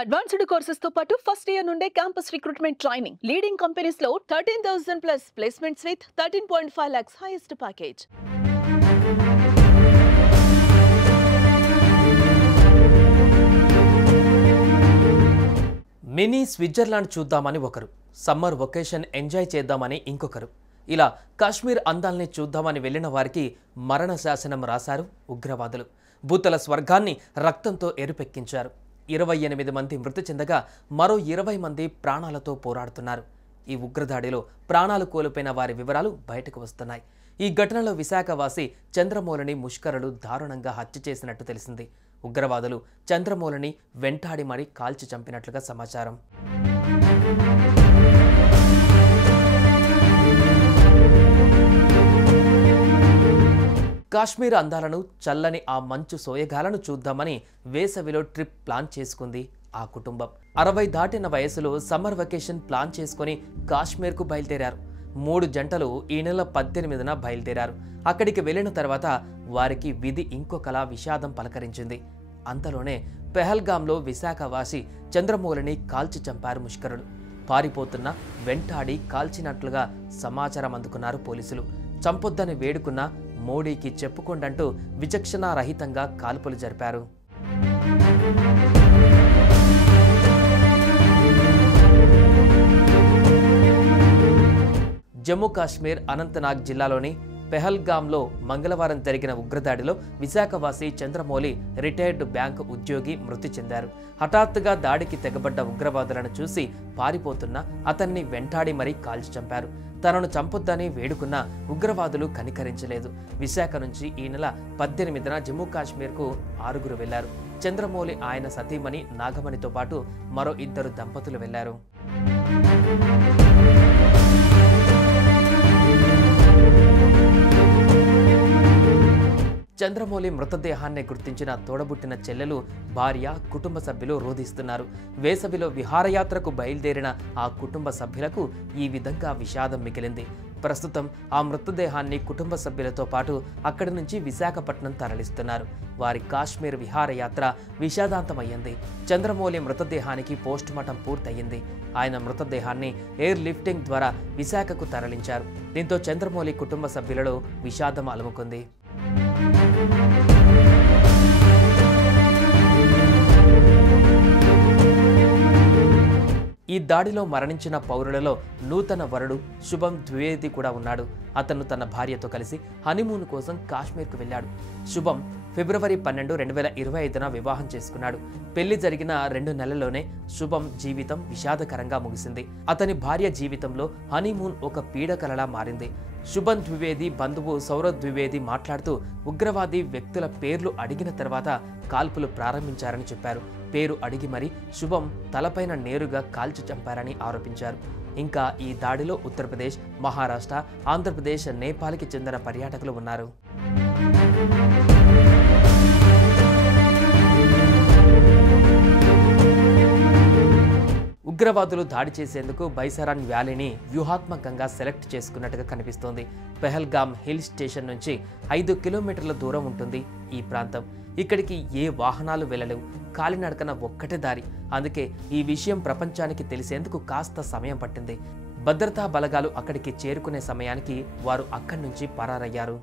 Advanced courses తో పాటు first year నుండే campus recruitment training leading companies లో 13,000 plus placements with 13.5 lakhs highest package. Mini Switzerland చూద్దామని ఒకరు, సమ్మర్ వొకేషన్ ఎంజాయ్ చేద్దామని ఇంకొకరు, ఇలా కాశ్మీర్ అందాల్ని చూద్దామని వెళ్లిన వారికి మరణ శాసనం రాశారు ఉగ్రవాదులు. భూతల స్వర్గాన్ని రక్తంతో ఎరుపెక్కించారు. 28 మంది మృతి చెందగా మరో 20 మంది ప్రాణాలతో పోరాడుతున్నారు. ఈ ఉగ్రదాడిలో ప్రాణాలు కోల్పోయిన వారి వివరాలు బయటకు వస్తున్నాయి. ఈ ఘటనలో విశాఖవాసి చంద్రమౌళిని ముష్కరులు దారుణంగా హత్య చేసినట్టు తెలిసింది. ఉగ్రవాదులు చంద్రమౌళిని వెంటాడి మరీ కాల్చి చంపినట్లుగా సమాచారం. కాశ్మీర్ అందాలను, చల్లని ఆ మంచు సోయగాలను చూద్దామని వేసవిలో ట్రిప్ ప్లాన్ చేసుకుంది ఆ కుటుంబం. 60 దాటిన వయసులో సమ్మర్ వెకేషన్ ప్లాన్ చేసుకుని కాశ్మీర్కు బయలుదేరారు. 3 జంటలు ఈ నెల 18న బయలుదేరారు. అక్కడికి వెళ్లిన తర్వాత వారికి విధి ఇంకొకలా విషాదం పలకరించింది. అంతలోనే పెహల్గాంలో విశాఖవాసి చంద్రమౌళిని కాల్చి చంపారు ముష్కరులు. పారిపోతున్న వెంటాడి కాల్చినట్లుగా సమాచారం అందుకున్నారు పోలీసులు. చంపొద్దని వేడుకున్న మోడీకి చెప్పుకోండంటూ విచక్షణారహితంగా కాల్పులు జరిపారు. జమ్మూ కాశ్మీర్ అనంతనాగ్ జిల్లాలోని పెహల్గాంలో మంగళవారం జరిగిన ఉగ్రదాడిలో విశాఖవాసి చంద్రమౌళి రిటైర్డ్ బ్యాంకు ఉద్యోగి మృతి చెందారు. హఠాత్తుగా దాడికి తెగబడ్డ ఉగ్రవాదులను చూసి పారిపోతున్న అతన్ని వెంటాడి మరీ కాల్చి చంపారు. తనను చంపొద్దని వేడుకున్న ఉగ్రవాదులు కనికరించలేదు. విశాఖ నుంచి ఈ నెల 18న జమ్మూ కాశ్మీర్కు 6 వెళ్లారు. చంద్రమౌళి ఆయన సతీమణి నాగమణితో పాటు మరో 2 దంపతులు వెళ్లారు. చంద్రమౌళి మృతదేహాన్ని గుర్తించిన తోడబుట్టిన చెల్లెలు, భార్య, కుటుంబ సభ్యులు రోధిస్తున్నారు. వేసవిలో విహారయాత్రకు బయలుదేరిన ఆ కుటుంబ సభ్యులకు ఈ విధంగా విషాదం మిగిలింది. ప్రస్తుతం ఆ మృతదేహాన్ని కుటుంబ సభ్యులతో పాటు అక్కడి నుంచి విశాఖపట్నం తరలిస్తున్నారు. వారి కాశ్మీర్ విహారయాత్ర విషాదాంతమయ్యింది. చంద్రమౌళి మృతదేహానికి పోస్టుమార్టం పూర్తయింది. ఆయన మృతదేహాన్ని ఎయిర్ లిఫ్టింగ్ ద్వారా విశాఖకు తరలించారు. దీంతో చంద్రమౌళి కుటుంబ సభ్యులలో విషాదం అలుముకుంది. ఈ దాడిలో మరణించిన పౌరులలో నూతన వరుడు శుభం ద్వివేది కూడా ఉన్నాడు. అతను తన భార్యతో కలిసి హనీమూన్ కోసం కాశ్మీర్కు వెళ్ళాడు. శుభం ఫిబ్రవరి 12, 2025న వివాహం చేసుకున్నాడు. పెళ్లి జరిగిన 2 నెలల్లోనే శుభం జీవితం విషాదకరంగా ముగిసింది. అతని భార్య జీవితంలో హనీమూన్ ఒక పీడకలలా మారింది. శుభం ద్వివేది బంధువు సౌరవ్ ద్వివేది మాట్లాడుతూ ఉగ్రవాది వ్యక్తుల పేర్లు అడిగిన తర్వాత కాల్పులు ప్రారంభించారని చెప్పారు. పేరు అడిగి మరీ శుభం తలపైన నేరుగా కాల్చి చంపారని ఆరోపించారు. ఇంకా ఈ దాడిలో ఉత్తరప్రదేశ్, మహారాష్ట్ర, ఆంధ్రప్రదేశ్, నేపాల్కి చెందిన పర్యాటకులు ఉన్నారు. ఉగ్రవాదులు దాడి చేసేందుకు బైసరాన్ వ్యాలీని వ్యూహాత్మకంగా సెలెక్ట్ చేసుకున్నట్టుగా కనిపిస్తోంది. పెహల్గాం హిల్ స్టేషన్ నుంచి 5 కిలోమీటర్ల దూరం ఉంటుంది ఈ ప్రాంతం. ఇక్కడికి ఏ వాహనాలు వెళ్ళలేవు. కాలినడకన ఒక్కటే దారి. అందుకే ఈ విషయం ప్రపంచానికి తెలిసేందుకు కాస్త సమయం పట్టింది. భద్రతా బలగాలు అక్కడికి చేరుకునే సమయానికి వారు అక్కడి నుంచి పరారయ్యారు.